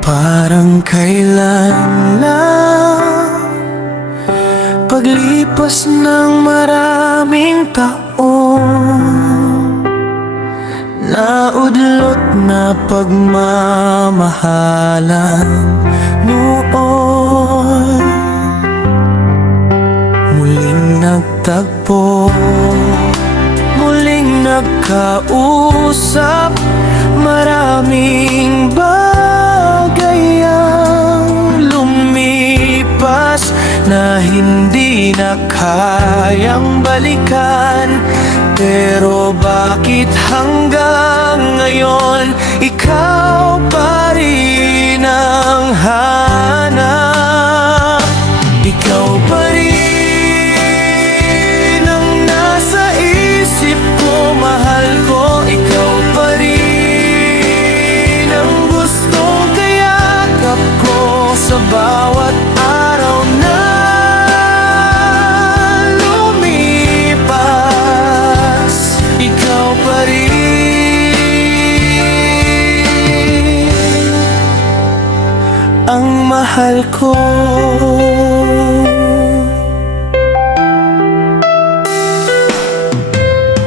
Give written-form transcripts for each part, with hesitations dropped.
Parang kailan lang, paglipas ng maraming taon, naudlot na pagmamahalan noon. Muling nagtagpo, muling nagkausap, maraming bagay ang lumipas na hindi na kayang balikan. Pero bakit hanggang ngayon ikaw pa rin ang hanap? Ikaw pa rin ang nasa isip ko, mahal ko. Ikaw pa rin ang gustong kayakap ko sa bawat araw na lumipas. Ikaw pa rin ang mahal ko.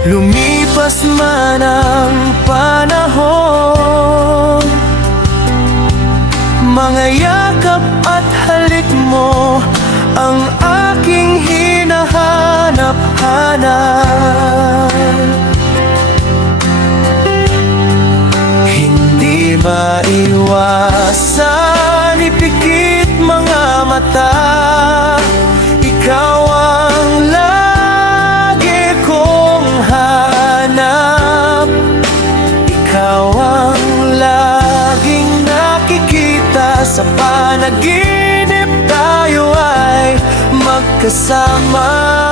Lumipas man ang panahon, mga yakap at halik mo ang aking hinahanap-hanap. Hindi maiwasan, ipikit mga mata, ikaw ang lagi kong hanap. Ikaw ang laging nakikita sa panaginip, tayo ay magkasama.